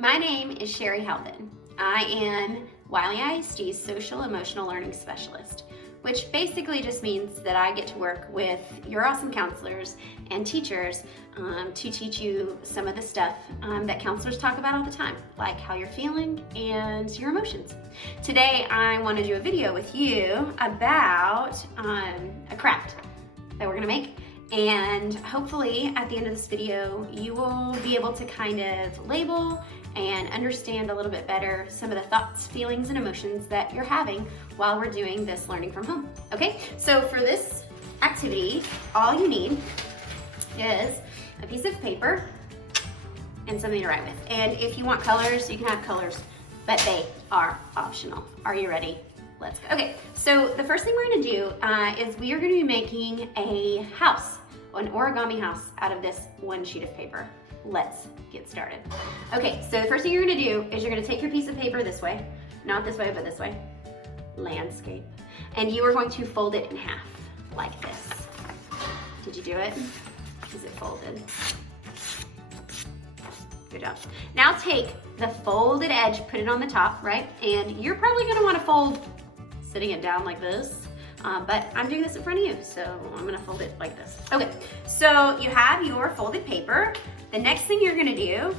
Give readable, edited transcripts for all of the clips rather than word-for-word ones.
My name is Sherry Halpin. I am Wiley ISD's Social Emotional Learning Specialist, which basically just means that I get to work with your awesome counselors and teachers to teach you some of the stuff that counselors talk about all the time, like how you're feeling and your emotions. Today, I want to do a video with you about a craft that we're gonna make. And hopefully at the end of this video, you will be able to kind of label and understand a little bit better some of the thoughts, feelings, and emotions that you're having while we're doing this learning from home. Okay, so for this activity, all you need is a piece of paper and something to write with. And if you want colors, you can have colors, but they are optional. Are you ready? Let's go. Okay, so the first thing we're gonna do is we are gonna be making a house, an origami house out of this one sheet of paper. Let's get started. Okay, so the first thing you're gonna do is you're gonna take your piece of paper this way, not this way, but this way, landscape, and you are going to fold it in half, like this. Did you do it? Is it folded? Good job. Now take the folded edge, put it on the top, right? And you're probably gonna wanna fold sitting it down like this, but I'm doing this in front of you, so I'm gonna fold it like this. Okay, so you have your folded paper. The next thing you're gonna do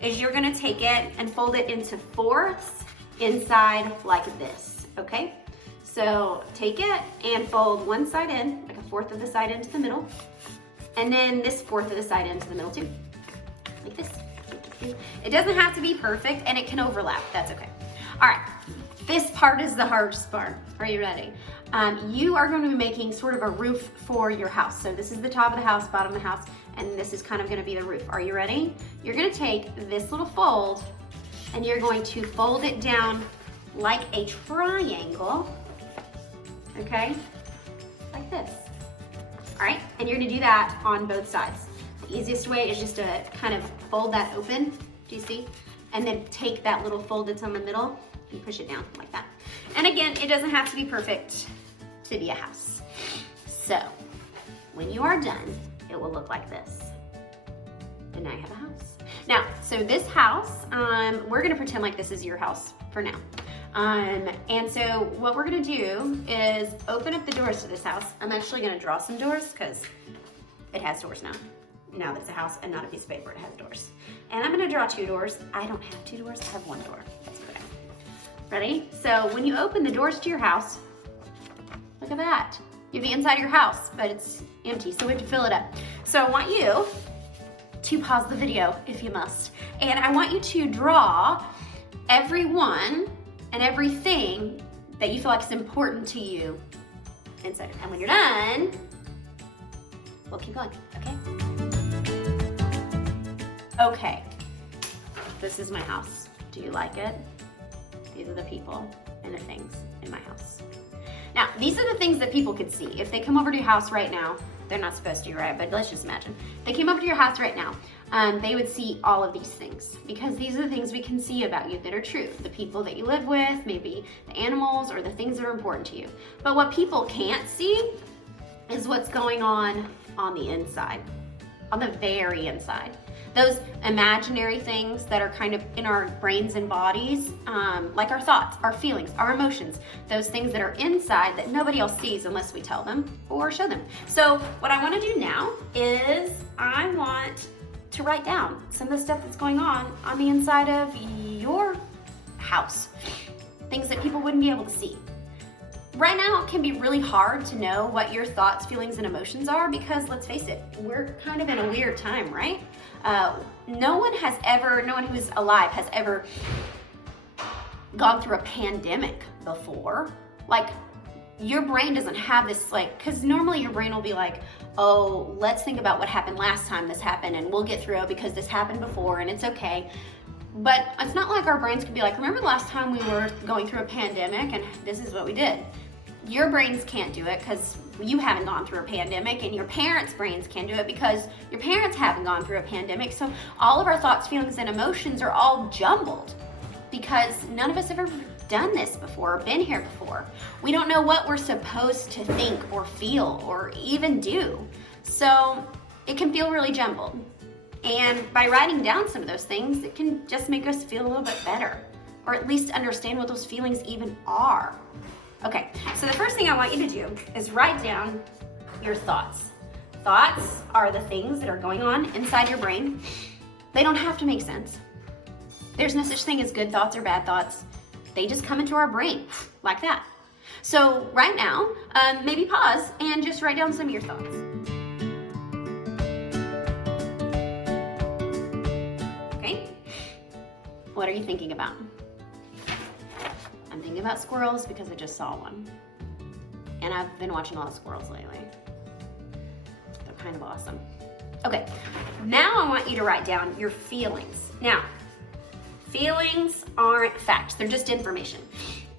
is you're gonna take it and fold it into fourths inside like this, okay? So take it and fold one side in, like a fourth of the side into the middle, and then this fourth of the side into the middle too, like this. It doesn't have to be perfect, and it can overlap, that's okay. All right, this part is the hardest part. Are you ready? You are going to be making sort of a roof for your house. So this is the top of the house, bottom of the house, and this is kind of gonna be the roof. Are you ready? You're gonna take this little fold and you're going to fold it down like a triangle, okay? Like this. All right, and you're gonna do that on both sides. The easiest way is just to kind of fold that open, do you see? And then take that little fold that's on the middle and push it down like that. And again, it doesn't have to be perfect to be a house. So when you are done, it will look like this. And now you have a house. Now, so this house, we're gonna pretend like this is your house for now. And so what we're gonna do is open up the doors to this house. I'm actually gonna draw some doors because it has doors now. Now that it's a house and not a piece of paper, it has doors. And I'm gonna draw two doors. I don't have two doors, I have one door. That's okay. Ready? So when you open the doors to your house, look at that. You have the inside of your house, but it's empty, so we have to fill it up. So I want you to pause the video, if you must, and I want you to draw everyone and everything that you feel like is important to you inside. And when you're done, we'll keep going, okay? Okay, this is my house. Do you like it? These are the people and the things in my house. Now, these are the things that people could see. If they come over to your house right now, they're not supposed to, right? But let's just imagine. If they came over to your house right now, they would see all of these things because these are the things we can see about you that are true. The people that you live with, maybe the animals or the things that are important to you. But what people can't see is what's going on the inside, on the very inside. Those imaginary things that are kind of in our brains and bodies, like our thoughts, our feelings, our emotions, those things that are inside that nobody else sees unless we tell them or show them. So what I want to do now is I want to write down some of the stuff that's going on the inside of your house, things that people wouldn't be able to see. Right now, it can be really hard to know what your thoughts, feelings, and emotions are because, let's face it, we're kind of in a weird time, right? No one who's alive has ever gone through a pandemic before. Like, your brain doesn't have this, because normally your brain will be like, oh, let's think about what happened last time this happened and we'll get through it because this happened before and it's okay. But it's not like our brains could be like, remember the last time we were going through a pandemic and this is what we did. Your brains can't do it because you haven't gone through a pandemic, and your parents' brains can't do it because your parents haven't gone through a pandemic. So all of our thoughts, feelings, and emotions are all jumbled because none of us have ever done this before or been here before. We don't know what we're supposed to think or feel or even do. So it can feel really jumbled. And by writing down some of those things, it can just make us feel a little bit better, or at least understand what those feelings even are. Okay, so the first thing I want you to do is write down your thoughts. Thoughts are the things that are going on inside your brain. They don't have to make sense. There's no such thing as good thoughts or bad thoughts. They just come into our brain like that. So right now, maybe pause and just write down some of your thoughts. Okay, what are you thinking about? I'm thinking about squirrels because I just saw one. And I've been watching a lot of squirrels lately. They're kind of awesome. Okay, now I want you to write down your feelings. Now, feelings aren't facts, they're just information.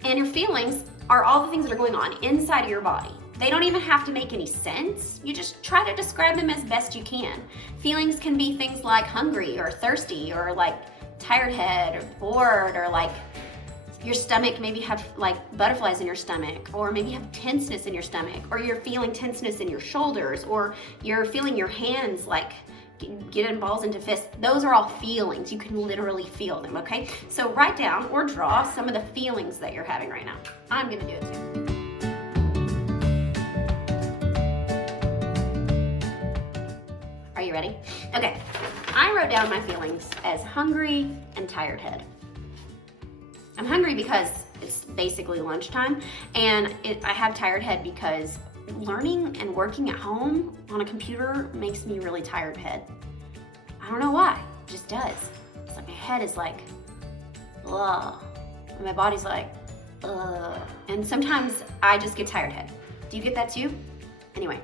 And your feelings are all the things that are going on inside of your body. They don't even have to make any sense. You just try to describe them as best you can. Feelings can be things like hungry or thirsty or like tired head or bored, or like your stomach maybe have like butterflies in your stomach, or maybe you have tenseness in your stomach, or you're feeling tenseness in your shoulders, or you're feeling your hands like getting balls into fists. Those are all feelings. You can literally feel them, okay? So write down or draw some of the feelings that you're having right now. I'm gonna do it too. Are you ready? Okay, I wrote down my feelings as hungry and tired head. I'm hungry because it's basically lunchtime, and I have tired head because learning and working at home on a computer makes me really tired head. I don't know why, it just does. It's like my head is like, ugh, and my body's like, ugh. And sometimes I just get tired head. Do you get that too? Anyway,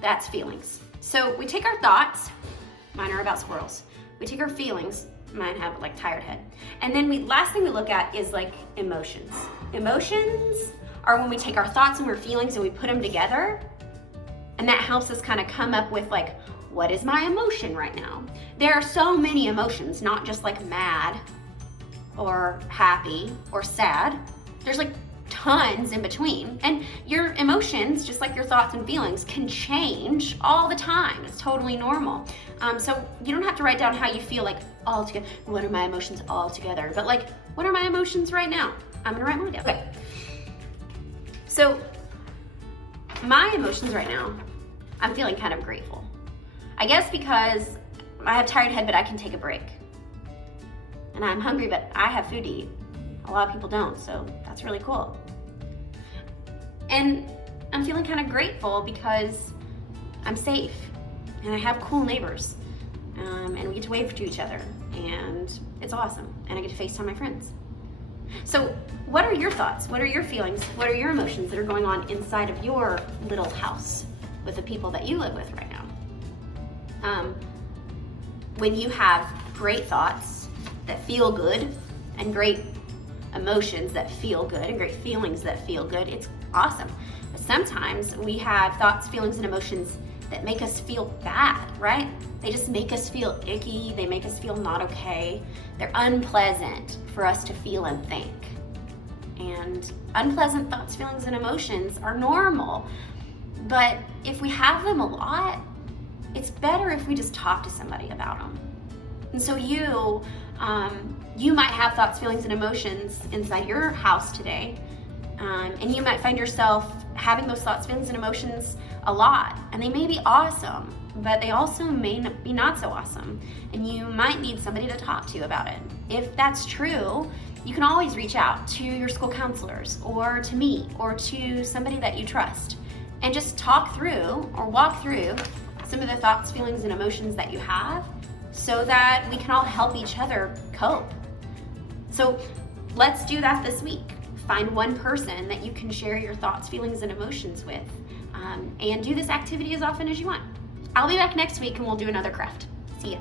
that's feelings. So we take our thoughts, mine are about squirrels. We take our feelings, mine have like tired head. And then last thing we look at is like emotions. Emotions are when we take our thoughts and our feelings and we put them together, and that helps us kind of come up with like, what is my emotion right now? There are so many emotions, not just like mad or happy or sad. There's like tons in between. And your emotions, just like your thoughts and feelings, can change all the time. It's totally normal. So you don't have to write down how you feel like all together. What are my emotions all together? But like, what are my emotions right now? I'm gonna write mine down. Okay. So my emotions right now, I'm feeling kind of grateful. I guess because I have tired head, but I can take a break. And I'm hungry, but I have food to eat. A lot of people don't, so that's really cool. And I'm feeling kind of grateful because I'm safe and I have cool neighbors, and we get to wave to each other, and it's awesome. And I get to FaceTime my friends. So what are your thoughts? What are your feelings? What are your emotions that are going on inside of your little house with the people that you live with right now? When you have great thoughts that feel good and great emotions that feel good and great feelings that feel good, it's awesome. But sometimes we have thoughts, feelings, and emotions that make us feel bad, right? They just make us feel icky. They make us feel not okay. They're unpleasant for us to feel and think. And unpleasant thoughts, feelings, and emotions are normal. But if we have them a lot, it's better if we just talk to somebody about them. And so you might have thoughts, feelings, and emotions inside your house today. And you might find yourself having those thoughts, feelings, and emotions a lot. And they may be awesome, but they also may be not so awesome. And you might need somebody to talk to about it. If that's true, you can always reach out to your school counselors or to me or to somebody that you trust and just talk through or walk through some of the thoughts, feelings, and emotions that you have so that we can all help each other cope. So let's do that this week. Find one person that you can share your thoughts, feelings, and emotions with, and do this activity as often as you want. I'll be back next week and we'll do another craft. See ya.